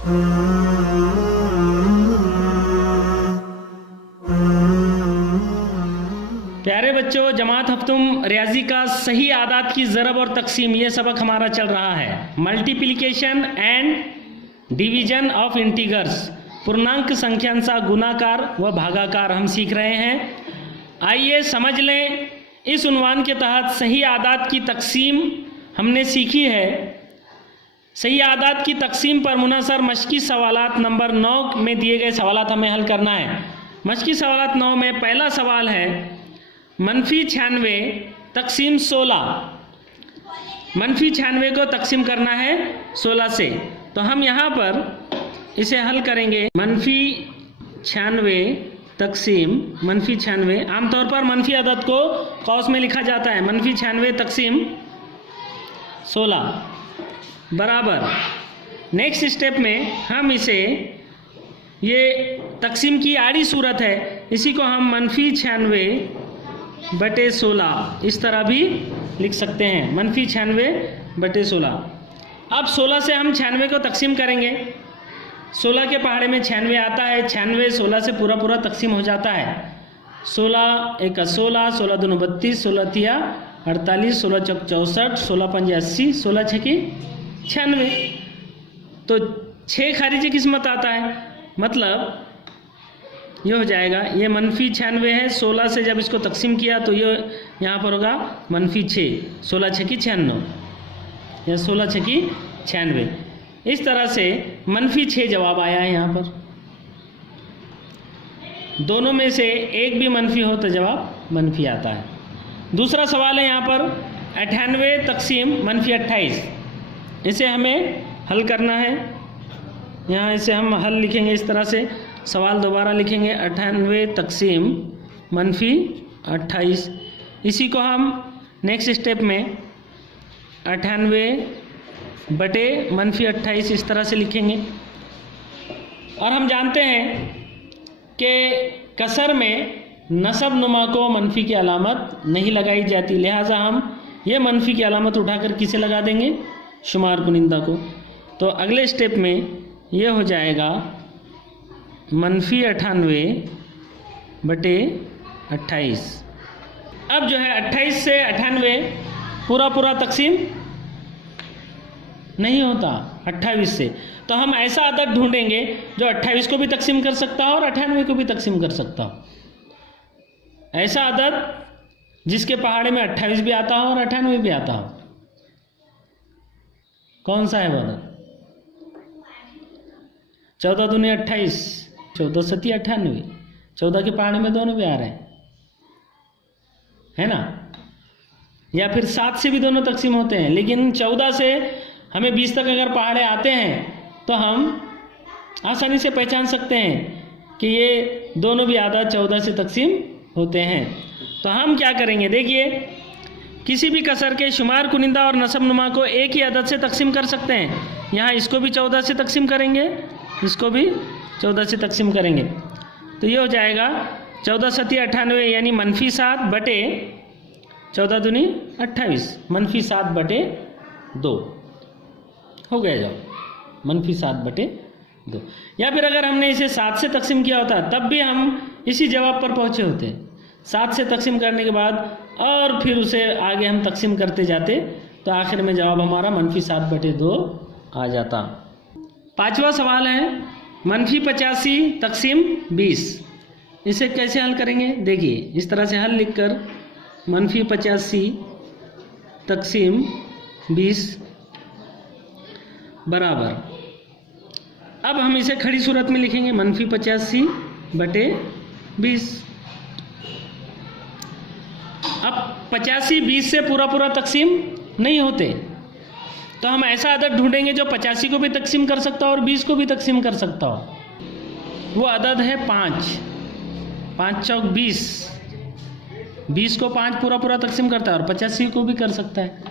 प्यारे बच्चों, जमात हफ्तुम रियाजी का सही आदात की ज़रब और तकसीम ये सबक हमारा चल रहा है। Multiplication and division of integers, पूर्णांक संख्यांचा गुणाकार व भागाकार हम सीख रहे हैं। आइए समझ लें, इस उन्वान के तहत सही आदात की तकसीम हमने सीखी है। सही आदात की तकसीम पर मुनहसर मश्की सवालात नंबर 9 में दिए गए सवालात हमें हल करना है। मश्की सवालात 9 में पहला सवाल है -96 तकसीम 16। -96 को तकसीम करना है 16 से, तो हम यहाँ पर इसे हल करेंगे। -96 तकसीम -96, आमतौर पर मनफी अदद को कौस में लिखा जाता है। -96 तकसीम 16 बराबर, नेक्स्ट स्टेप में हम इसे, ये तकसीम की आड़ी सूरत है, इसी को हम -96/16 इस तरह भी लिख सकते हैं। -96/16। अब 16 से हम 96 को तकसीम करेंगे। 16 के पहाड़े में 96 आता है। 96 16 से पूरा तकसीम हो जाता है। 16 1 16, 16 2 32, 16 3 48, 16 4 64, 16 5 80, 16 6 96। तो 6 खारिजी किस्मत आता है, मतलब ये हो जाएगा, ये -96 है। 16 से जब इसको तकसीम किया तो ये यहाँ पर होगा -6, 16 6 96 या 16 6 96। इस तरह से -6 जवाब आया है। यहाँ पर दोनों में से एक भी मनफी हो तो जवाब मनफी आता है। दूसरा सवाल है यहाँ पर 98 तकसीम -28। इसे हमें हल करना है। यहाँ इसे हम हल लिखेंगे इस तरह से, सवाल दोबारा लिखेंगे 98 तकसीम -28। इसी को हम नेक्स्ट स्टेप में 98/-28 इस तरह से लिखेंगे। और हम जानते हैं कि कसर में नसब नुमा को मनफी की अलामत नहीं लगाई जाती, लिहाजा हम ये मनफी की अलामत उठाकर किसे लगा देंगे, शुमार कुनिंदा को। तो अगले स्टेप में ये हो जाएगा -98/28। अब जो है 28 से 98 पूरा तकसीम नहीं होता 28 से, तो हम ऐसा अदद ढूंढेंगे जो 28 को भी तकसीम कर सकता हो और 98 को भी तकसीम कर सकता हो। ऐसा अदद जिसके पहाड़े में 28 भी आता हो और 98 भी आता हो। कौन सा है वो अदद? 14 दूनी 28, 14 सती 98, 14 के पहाड़े में दोनों भी आ रहे हैं, है ना। या फिर 7 से भी दोनों तकसीम होते हैं, लेकिन 14 से हमें 20 तक अगर पहाड़े आते हैं तो हम आसानी से पहचान सकते हैं कि ये दोनों भी आदाद 14 से तकसीम होते हैं। तो हम क्या करेंगे, देखिए, किसी भी कसर के शुमार कुनिंदा और नसब नुमा को एक ही अदद से तकसीम कर सकते हैं। यहाँ इसको भी 14 से तकसीम करेंगे, इसको भी 14 से तकसीम करेंगे, तो ये हो जाएगा 14 सती 98 यानी -7/14 दूनी 28, -7/2 हो गया जब -7/2। या फिर अगर हमने इसे 7 से तकसीम किया होता तब भी हम इसी जवाब पर पहुँचे होते। 7 से तकसीम करने के बाद और फिर उसे आगे हम तकसीम करते जाते तो आखिर में जवाब हमारा -7/2 आ जाता। पांचवा सवाल है -85 तकसीम 20। इसे कैसे हल करेंगे, देखिए, इस तरह से हल लिखकर -85 तकसीम 20 बराबर, अब हम इसे खड़ी सूरत में लिखेंगे -85/20। अब 85 20 से पूरा तकसीम नहीं होते, तो हम ऐसा अदद ढूंढेंगे जो 85 को भी तकसीम कर सकता हो और 20 को भी तकसीम कर सकता हो। वो अदद है 5 चौक 20। 20 को 5 पूरा तकसीम करता है और 85 को भी कर सकता है।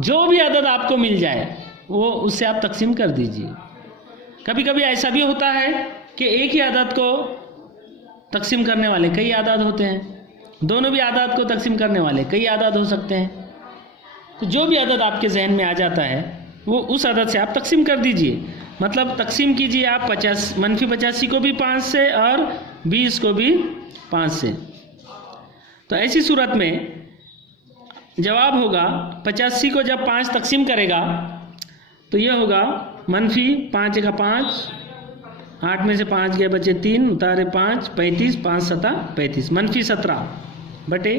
जो भी अदद आपको मिल जाए वो उससे आप तकसीम कर दीजिए। कभी कभी ऐसा भी होता है कि एक ही अदद को तकसीम करने वाले कई आदाद होते हैं, दोनों भी आदाद को तकसीम करने वाले कई आदाद हो सकते हैं। तो जो भी अदद आपके जहन में आ जाता है वो उस अदद से आप तकसीम कर दीजिए। मतलब तकसीम कीजिए आप -85 को भी 5 से और 20 को भी 5 से। तो ऐसी सूरत में जवाब होगा 85 को जब 5 तकसीम करेगा तो ये होगा -5 का 5, 8 में से 5 गए बचे 3, उतारे 5, 35, 5 7 35, -17 बटे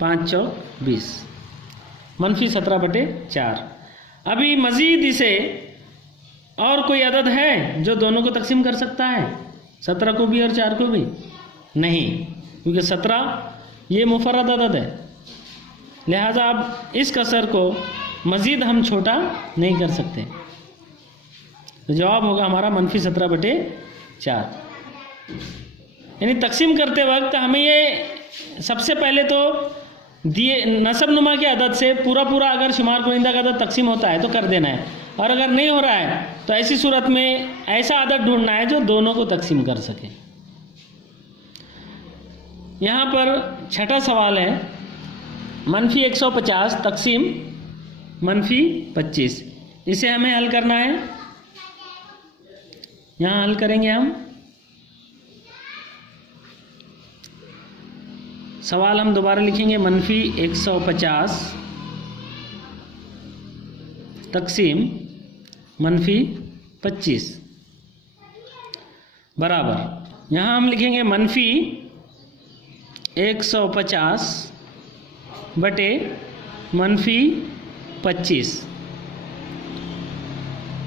5 चौक 20, -17 बटे 4। अभी मज़ीद इसे और कोई अदद है जो दोनों को तकसीम कर सकता है, 17 को भी और 4 को भी? नहीं, क्योंकि 17 ये मुफर्रद अदद है, लिहाजा अब इस कसर को मज़ीद हम छोटा नहीं कर सकते। तो जवाब होगा हमारा -17 बटे 4। यानी तकसीम करते वक्त हमें ये सबसे पहले तो दिए नसब नुमा के अदद से पूरा अगर शुमार कुनिंदा का अदद तकसीम होता है तो कर देना है, और अगर नहीं हो रहा है तो ऐसी सूरत में ऐसा अदद ढूंढना है जो दोनों को तकसीम कर सके। यहाँ पर छठा सवाल है -150 तकसीम -25। इसे हमें हल करना है। यहाँ हल करेंगे हम। सवाल हम दोबारा लिखेंगे, -150 तकसीम -25 बराबर, यहाँ हम लिखेंगे -150 बटे -25।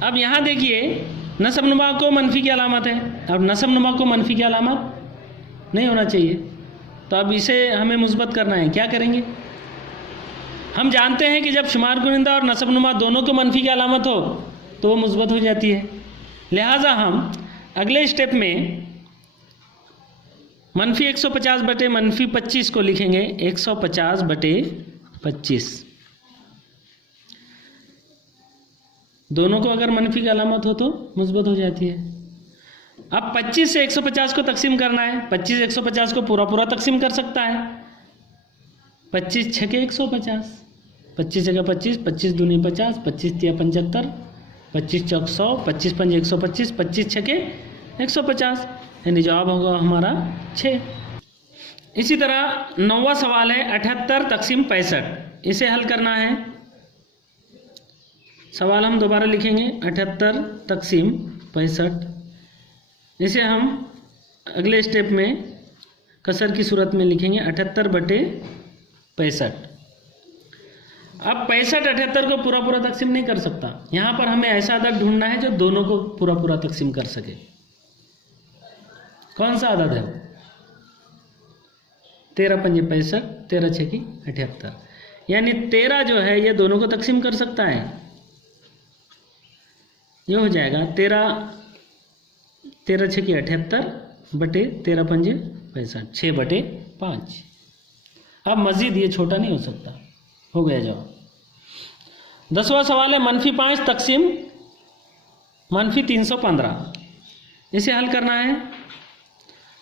अब यहाँ देखिए नसब नुमा को मनफी की अलामत है, अब नसब नुमा को मनफी की अलामत नहीं होना चाहिए, तो अब इसे हमें मुस्बत करना है। क्या करेंगे? हम जानते हैं कि जब शुमार कुनिंदा और नसब नुमा दोनों को मनफी की अलामत हो तो वो मुस्बत हो जाती है। लिहाजा हम अगले स्टेप में -150 बटे -25 को लिखेंगे 150 बटे 25। दोनों को अगर मनफी की अलामत हो तो मुस्बत हो जाती है। अब 25 से 150 को तकसीम करना है। 25 150 को पूरा तकसीम कर सकता है। 25 छके 150, 25 जगह 25, 25 दूनी 50, 25 तिया 75, 25 चौक 100, 25 पंजे 125, 25 छके 150, यानी जवाब होगा हमारा 6। इसी तरह 9वां सवाल है 78 तकसीम 65। इसे हल करना है। सवाल हम दोबारा लिखेंगे 78 तकसीम 65। इसे हम अगले स्टेप में कसर की सूरत में लिखेंगे 78 बटे 65। अब 65 78 को पूरा तकसीम नहीं कर सकता। यहाँ पर हमें ऐसा अदद ढूंढना है जो दोनों को पूरा तकसीम कर सके। कौन सा अदद है? 13 पंजे 65, 13 छकी 78, यानी 13 जो है ये दोनों को तकसीम कर सकता है। ये हो जाएगा 13 छकी 78 बटे 13 पंजे 65, 6 बटे 5। अब मज़ीद ये छोटा नहीं हो सकता। हो गया जवाब। 10वां सवाल है -5 तकसीम -315। इसे हल करना है।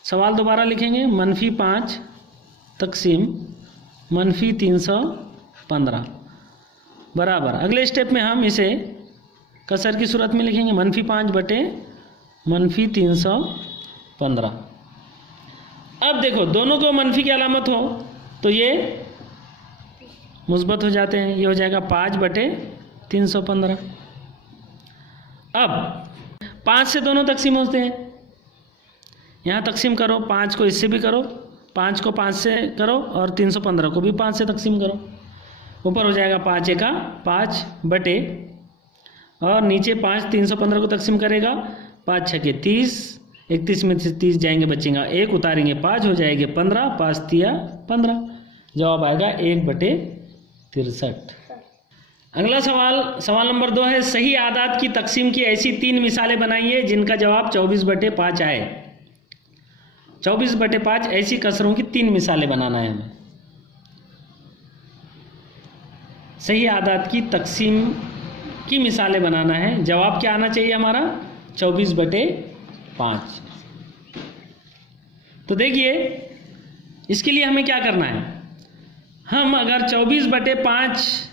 सवाल दोबारा लिखेंगे -5 तकसीम -315 बराबर। अगले स्टेप में हम इसे कसर की सूरत में लिखेंगे -5 बटे -315। अब देखो दोनों को मनफी की अलामत हो तो ये मुस्बत हो जाते हैं। ये हो जाएगा 5 बटे 315। अब 5 से दोनों तकसीम होते हैं। यहाँ तकसीम करो, 5 को इससे भी करो, 5 को 5 से करो और 315 को भी 5 से तकसीम करो। ऊपर हो जाएगा 5 एका 5 बटे, और नीचे 5 315 को तकसीम करेगा, 5 छके 30, 31 में से 30 जाएंगे बचेगा 1, उतारेंगे 5 हो जाएंगे 15, 5 तिया 15। जवाब आएगा 1 बटे 63। अगला सवाल नंबर 2 है सही आदात की तकसीम की ऐसी 3 मिसालें बनाइए जिनका जवाब 24 बटे 5 आए। 24 बटे 5 ऐसी कसरों की 3 मिसालें बनाना है हमें। सही आदात की तकसीम की मिसालें बनाना है। जवाब क्या आना चाहिए हमारा? 24 बटे 5। तो देखिए इसके लिए हमें क्या करना है। हम अगर 24 बटे 5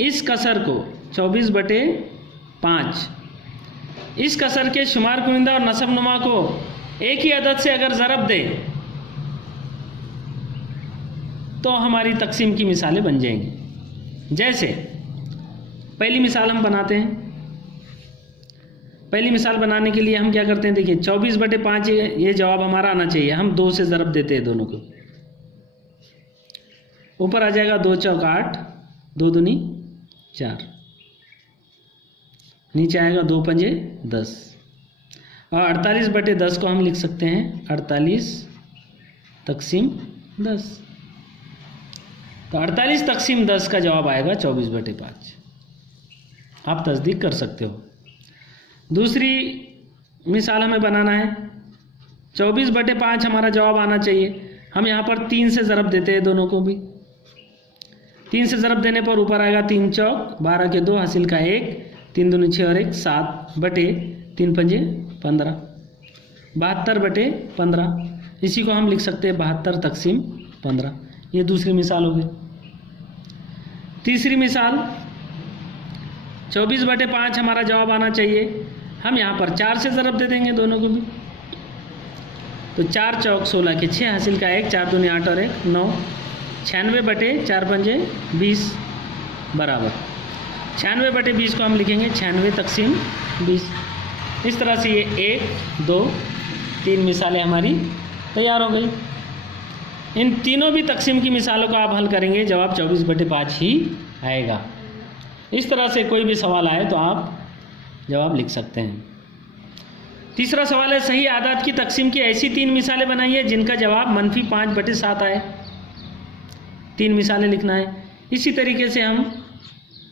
इस कसर को 24/5 इस कसर के शुमार कुनिंदा और नसब नुमा को एक ही अदद से अगर ज़रब दे तो हमारी तकसीम की मिसालें बन जाएंगी। जैसे पहली मिसाल हम बनाते हैं। पहली मिसाल बनाने के लिए हम क्या करते हैं, देखिए 24/5 ये जवाब हमारा आना चाहिए। हम 2 से ज़रब देते हैं दोनों को। ऊपर आ जाएगा 2 चौक 8, 2 दूनी 4, नीचे आएगा 2 पंजे 10 और 48/10 को हम लिख सकते हैं 48 तकसीम 10। तो 48 तकसीम 10 का जवाब आएगा 24/5। आप तस्दीक कर सकते हो। दूसरी मिसाल हमें बनाना है। 24/5 हमारा जवाब आना चाहिए। हम यहाँ पर 3 से ज़रब देते हैं दोनों को भी। 3 से ज़रब देने पर ऊपर आएगा 3 चौक 12 के 2 हासिल का 1, 3 दूनी 6 और 1 7/3 पंजे 15, 72/15। इसी को हम लिख सकते हैं 72 तकसीम 15। ये दूसरी मिसाल हो गई। तीसरी मिसाल 24/5 हमारा जवाब आना चाहिए। हम यहाँ पर 4 से ज़रब दे देंगे दोनों को भी। तो 4 चौक 16 के 6 हासिल का 1, 4 दूनी 8 और 1 9, 96/4 पंजे 20 बराबर 96/20 को हम लिखेंगे 96 तकसीम 20। इस तरह से ये 1 2 3 मिसालें हमारी तैयार हो गई। इन तीनों भी तकसीम की मिसालों को आप हल करेंगे, जवाब 24/5 ही आएगा। इस तरह से कोई भी सवाल आए तो आप जवाब लिख सकते हैं। तीसरा सवाल है, सही आदाद की तकसीम की ऐसी 3 मिसालें बनाइए जिनका जवाब -5/7 आए। 3 मिसालें लिखना है। इसी तरीके से हम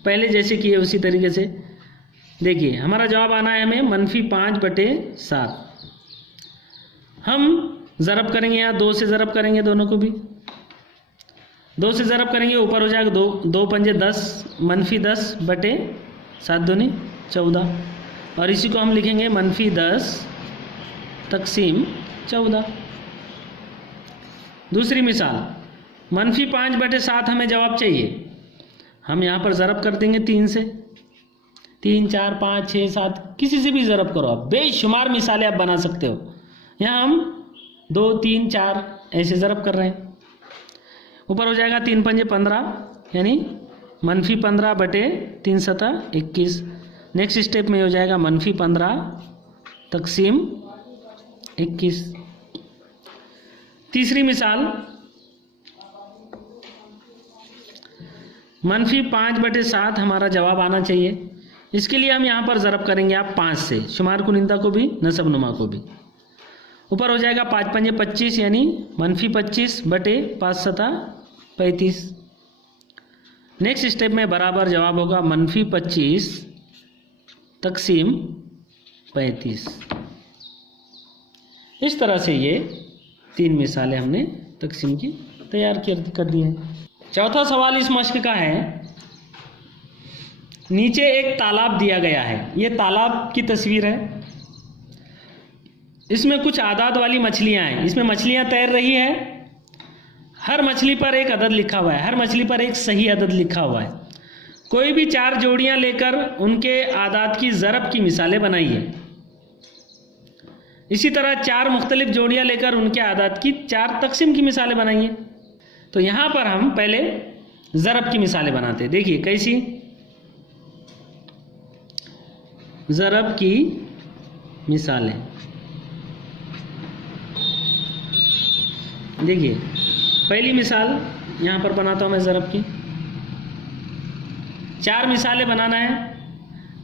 पहले जैसे किए उसी तरीके से देखिए, हमारा जवाब आना है हमें -5/7। हम ज़रब करेंगे, यहाँ 2 से ज़रब करेंगे दोनों को भी। 2 से ज़रब करेंगे, ऊपर हो जाएगा 2 पंजे 10 -10/7 दूनी 14 और इसी को हम लिखेंगे -10 तकसीम 14। दूसरी मिसाल -5/7 हमें जवाब चाहिए। हम यहाँ पर ज़रब कर देंगे 3 से। 3 4 5 6 7 किसी से भी ज़रब करो आप, बेशुमार मिसालें आप बना सकते हो। यहाँ हम 2 3 4 ऐसे ज़रब कर रहे हैं। ऊपर हो जाएगा 3 पंजे 15 यानी -15/3 सतह 21। नेक्स्ट स्टेप में हो जाएगा -15 तकसीम 21। तीसरी मिसाल -5/7 हमारा जवाब आना चाहिए। इसके लिए हम यहाँ पर ज़रब करेंगे आप 5 से, शुमार कुनिंदा को भी नसब नुमा को भी। ऊपर हो जाएगा 5 पंजे 25 यानी -25/5 सतह 35। नेक्स्ट स्टेप में बराबर जवाब होगा -25 तकसीम 35। इस तरह से ये 3 मिसालें हमने तकसीम की तैयार कर दी हैं। चौथा सवाल इस मश्क का है, नीचे एक तालाब दिया गया है। ये तालाब की तस्वीर है। इसमें कुछ आदाद वाली मछलियां हैं। इसमें मछलियां तैर रही है। हर मछली पर एक अदद लिखा हुआ है, हर मछली पर एक सही अदद लिखा हुआ है। कोई भी 4 जोड़ियां लेकर उनके आदाद की ज़रब की मिसालें बनाइए। इसी तरह 4 मुख्तलिफ जोड़ियां लेकर उनके आदाद की 4 तकसीम की मिसालें बनाइए। तो यहाँ पर हम पहले ज़रब की मिसालें बनाते हैं। देखिए कैसी ज़रब की मिसालें। देखिए पहली मिसाल यहाँ पर बनाता हूँ मैं ज़रब की। 4 मिसालें बनाना है।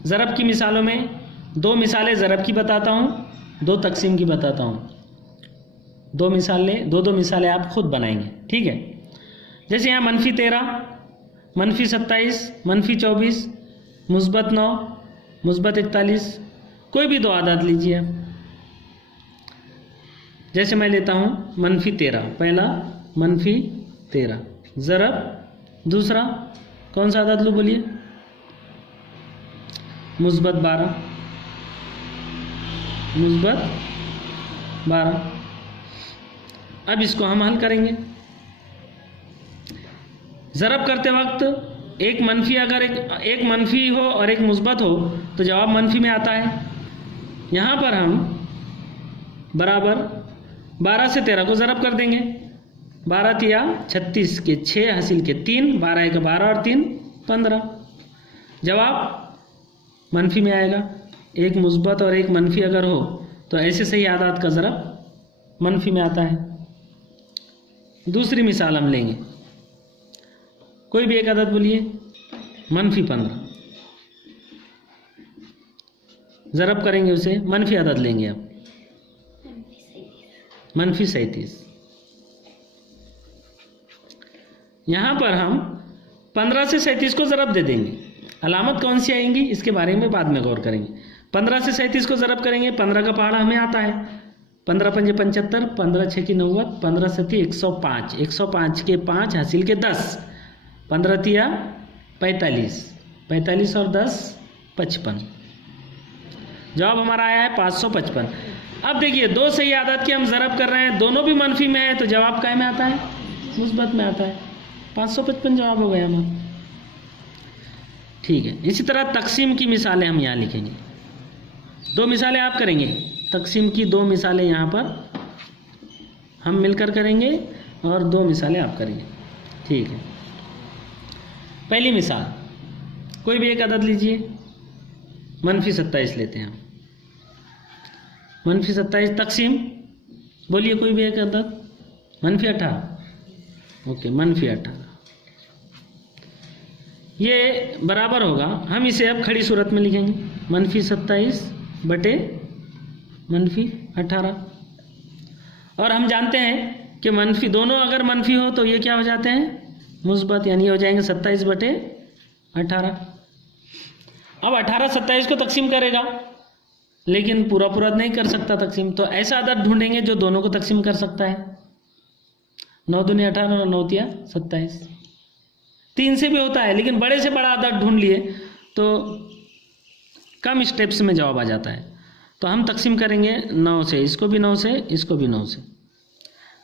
ज़रब की मिसालों में 2 मिसालें ज़रब की बताता हूँ, 2 तकसीम की बताता हूँ। 2 मिसालें आप खुद बनाएंगे, ठीक है। जैसे यहाँ -13, -27, -24, -9, -41, कोई भी 2 आदाद लीजिए। जैसे मैं लेता हूँ -13, पहला -13 ज़रब। दूसरा कौन सा आदद लूँ बोलिए? -12, -12। अब इसको हम हल करेंगे। ज़रब करते वक्त एक मनफी अगर एक मनफी हो और एक मुस्बत हो तो जवाब मनफी में आता है। यहाँ पर हम बराबर 12 से 13 को ज़रब कर देंगे। 12 तिया 36 के 6 हासिल के 3, 12 एक 12 और 3 15। जवाब मनफी में आएगा। एक मुस्बत और एक मनफी अगर हो तो ऐसे सही आदात का ज़रब मनफी में आता है। दूसरी मिसाल हम लेंगे, कोई भी एक अदद बोलिए। मनफी 15 ज़रब करेंगे उसे, मनफी अदद लेंगे आप, मनफी 37। यहाँ पर हम 15 से 37 को ज़रब दे देंगे। अलामत कौन सी आएंगी इसके बारे में बाद में गौर करेंगे। 15 से 37 को ज़रब करेंगे, 15 का पहाड़ा हमें आता है, 15 पंजे 75, 15 छः की 90, 15 सती 105, 105 के 5 हासिल के 10, 15 तिया 45, 45 और 10 55। जवाब हमारा आया है 555। अब देखिए दो सही आदत की हम ज़रब कर रहे हैं, दोनों भी मनफी में है तो जवाब काय में आता है, मुस्बत में आता है। 555 जवाब हो गया हमारा। ठीक है, इसी तरह तकसीम की मिसालें हम यहाँ लिखेंगे। 2 मिसालें आप करेंगे, तकसीम की 2 मिसालें यहाँ पर हम मिलकर करेंगे और 2 मिसालें आप करेंगे। ठीक है, पहली मिसाल, कोई भी एक अदद लीजिए। मनफी 27 लेते हैं हम। मनफी 27 तकसीम बोलिए कोई भी एक अदद। मनफी 18। ओके, मनफी 18 ये बराबर होगा, हम इसे अब खड़ी सूरत में लिखेंगे। मनफी 27 बटे मनफी 18। और हम जानते हैं कि मनफी दोनों अगर मनफी हो तो ये क्या हो जाते हैं, मुस्बत, यानी हो जाएंगे 27 बटे 18। अब 18 27 को तकसीम करेगा लेकिन पूरा पूरा नहीं कर सकता तकसीम, तो ऐसा अदद ढूंढेंगे जो दोनों को तकसीम कर सकता है। 9 दूनी 18 और 9 तिया 27। 3 से भी होता है लेकिन बड़े से बड़ा अदद ढूंढ लिए तो कम स्टेप्स में जवाब आ जाता है। तो हम तकसीम करेंगे 9 से, इसको भी 9 से, इसको भी 9 से।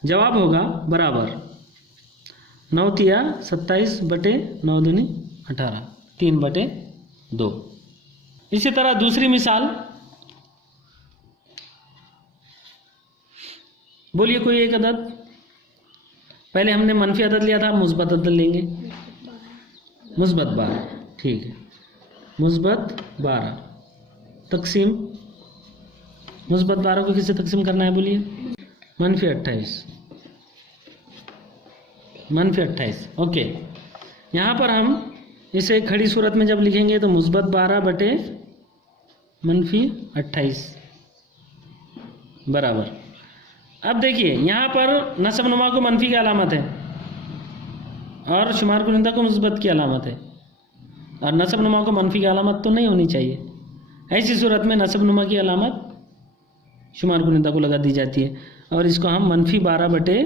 जवाब होगा बराबर 9 तिया 27 बटे 9 दूनी 18, 3 बटे 2। इसी तरह दूसरी मिसाल बोलिए कोई एक अदद। पहले हमने मनफी अदद लिया था, मुस्बत अदद लेंगे। मुस्बत 12, ठीक है, मुस्बत 12 तकसीम। मुस्बत 12 को किससे तकसीम करना है बोलिए, मनफी 28, मनफी 28। ओके, यहाँ पर हम इसे खड़ी सूरत में जब लिखेंगे तो मुस्बत 12 बटे मनफी 28 बराबर। अब देखिए यहाँ पर नस्ब नुमा को मनफी की अलामत है और शुमार कुनिंदा को मुस्बत की अलामत है, और नस्ब नुमा को मनफी की अलामत तो नहीं होनी चाहिए। ऐसी सूरत में नस्ब नुमा की अलामत शुमार कुनिंदा को लगा दी जाती है और इसको हम मनफी 12 बटे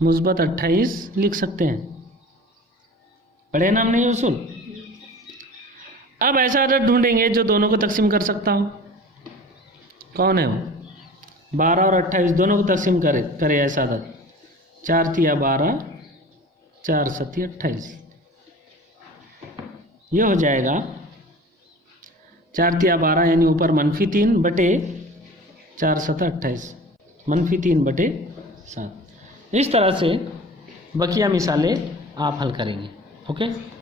मुस्बत 28 लिख सकते हैं। पढ़े ना हमने ये उसूल। अब ऐसा अदद ढूंढेंगे जो दोनों को तकसीम कर सकता हो। कौन है वो? 12 और 28 दोनों को तकसीम करे ऐसा अदद। 4 तिया 12, 4 सती 28। ये हो जाएगा 4 तिया 12 यानी ऊपर मनफी 3 बटे 4 सता 28, मनफी 3 बटे 7। इस तरह से बकिया मिसालें आप हल करेंगे। ओके।